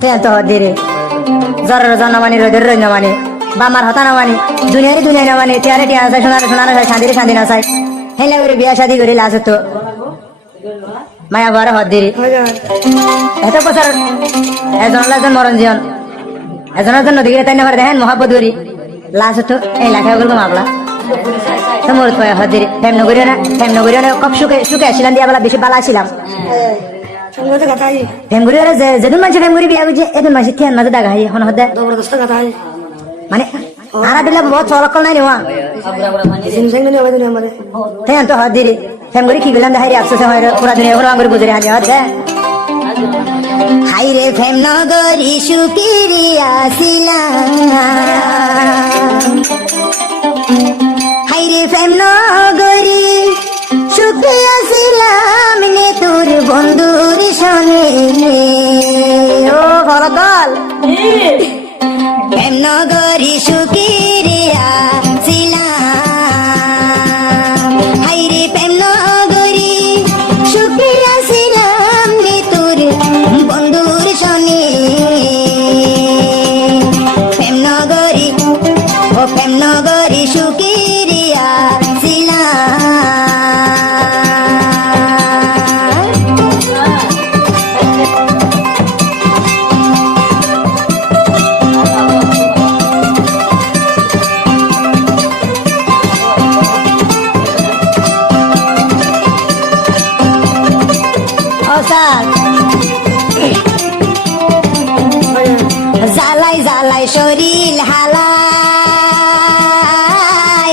তেল তো হদিরে জরের জন মানি রোদের রোজ মানি বামার হতা না মানি দুনিয়ারি না মানি টিয়ারে টিয়া চাই সোনা না চাই শান্তিরে শান্তি না চাই হেলে করে বিয়া শাদি করে লাজ তো মায়া ঘরে হদিরে এত বছর এজন মরণ জীবন এজনের জন্য দিকে তাই না দেখেন মহাব্বত করি লাজ তো এই লাখা গুলো মামলা তো মরত পায় হদিরে ফেম নগরিও না কব সুখে আসছিলাম দিয়া বেলা বেশি বালা ছিলাম ফেমগুড়ি যেদিন মানুষ ফেমগুড়ি বিয়া করছে এদিন মানুষ খেয়াল মাঝে দাগা হাই এখন হদে মানে আরা দিলে বহুত চলকল নাই নিওয়া তাই তো হদিরে ফেমগুড়ি কি গেলাম হাই রে আফসোস হয় পুরা দুনিয়া পুরো আঙ্গুরি বুঝে হাজি হদে হাই রে ফেম নগরি সুকিরি আসিলাম হাই রে ফেম নগরি সুখে আসিলাম নে তোর বন্ধুর সনে ও ভরতল ফেম নগরি সুকিরি আসিলাম হাই রে ফেম নগরি সুখে আসিলাম নে তোর বন্ধুর সনে ফেম নগরি ও ফেম নগরি সুকিরি জালাই জালাই শরীর হালাই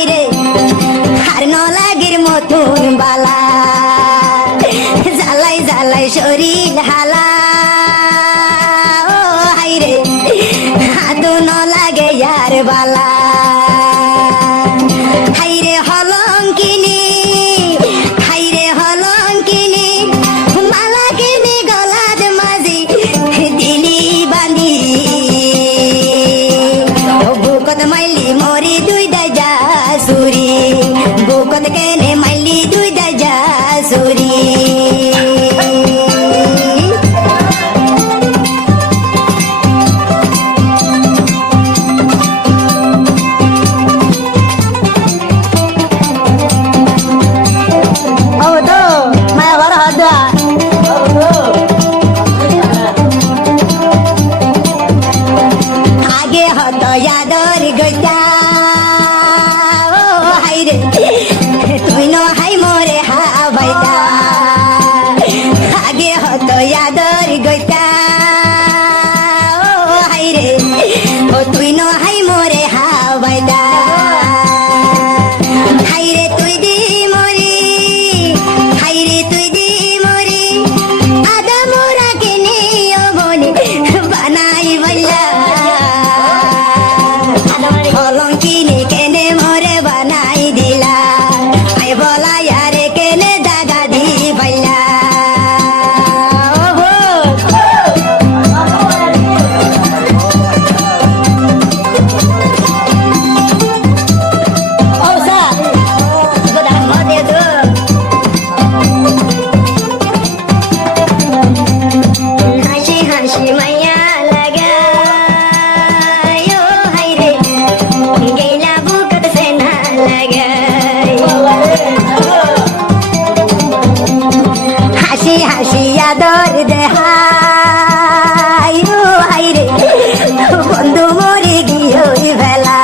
রে আর নলাগের মতন বালা জালাই জালাই শরীর হালা ও হাই রে হাতু নলাগে ইয়ার বালা হাই রে হলঙ্কিনী হাই রে হলঙ্কিনী মালা কিনি গলাদ মাঝি দিলি বান্ধি বুকত মাইলি মরি দুই দাজা সুরি বুকত কেনে মাইলি দুই দাজা সুরি यादर गया ओ हाय रे तुई नो हाय मोरे हा बैता आगे हो तो यादर गया ओ हाय रे ओ तुई नो हाय मोरे हा बैता हाय रे तुई दी मोरी हाय रे तुई दी मोरी आदा मोरा के नियो बोली बनाई बल्ला হলঙ্কিনি কেনে মরে বানাই দিলা আই বলা ইয়ারে কেনে দাগা দি পাইলা হাসি হাসি মাইয়া লাগা হাসি হাসি আদর দেহাই ও হাই রে বন্ধু মরে গিয়ে ভেলা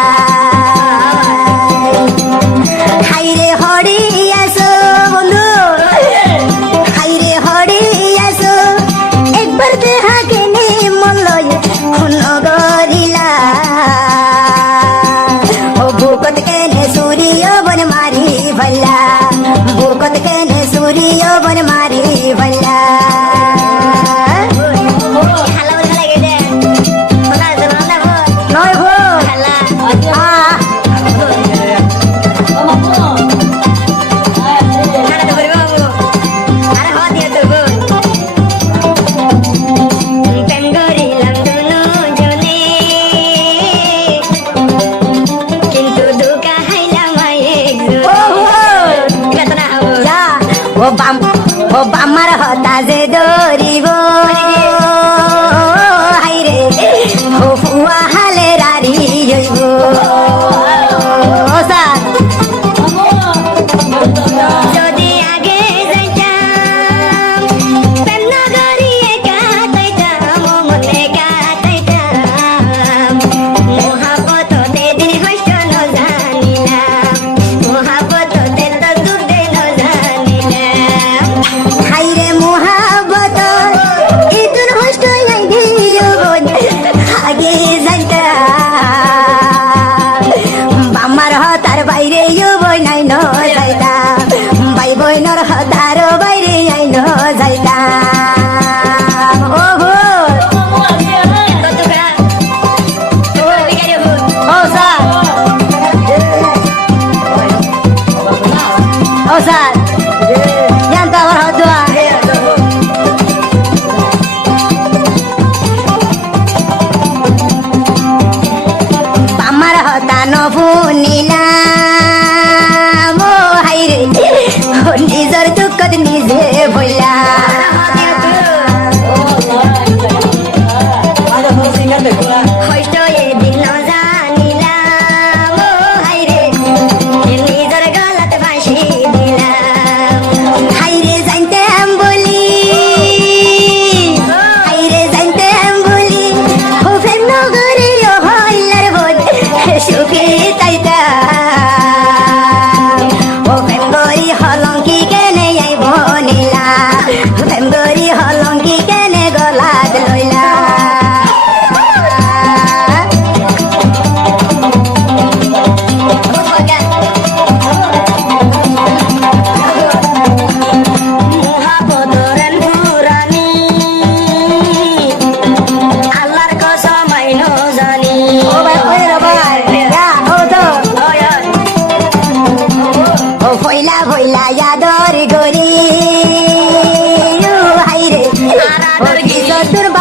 হাই রে হরি আসো বন্ধু হাই রে হরি আসো একবার দেহা কেনে মন লয় নগরিলা ও বুকত কেনে সূর্য বন মারি ভল্লা বুকত কেনে সূর্য বন মারি ভল্লা ও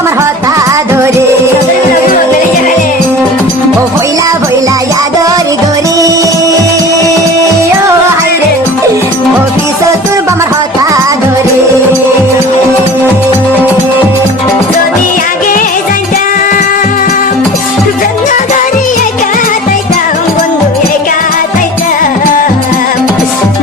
আমার হতা ধরে ও ভইলা ভইলা ইয়াদরি দরি ও হাইরে ও পিছো তোর আমার হতা ধরে যদি আগে যাইতাম জন্নদারি একা তাইতাম বন্ধু একা তাইতাম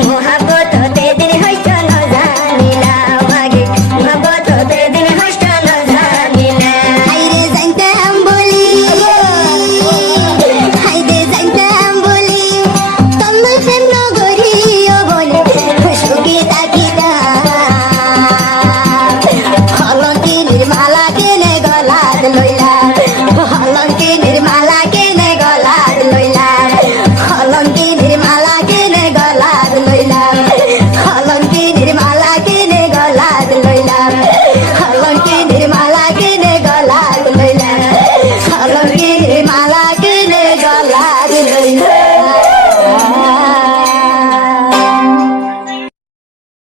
মহাব্বত হতে দিন হইতো না জানিলাম আগে মহাব্বত হতে দিন হইতো না জানিলাম হাইরে যাইতাম বলি হাইরে যাইতাম বলি তোমার প্রেম নগরী ও বলে সুখী থাকিতাম হলঙ্কি নির্মালা কেনে গলাত লইলা হলঙ্কি নির্মালা কেনে গলাত লইলা হলঙ্কি নির্মালা কেনে গলাত লইলা হলঙ্কি নির্মালা কেনে গলাত লইলা হলঙ্কি নির্মালা কেনে গলাত লইলা হলঙ্কি নির্মালা কেনে গলাত লইলা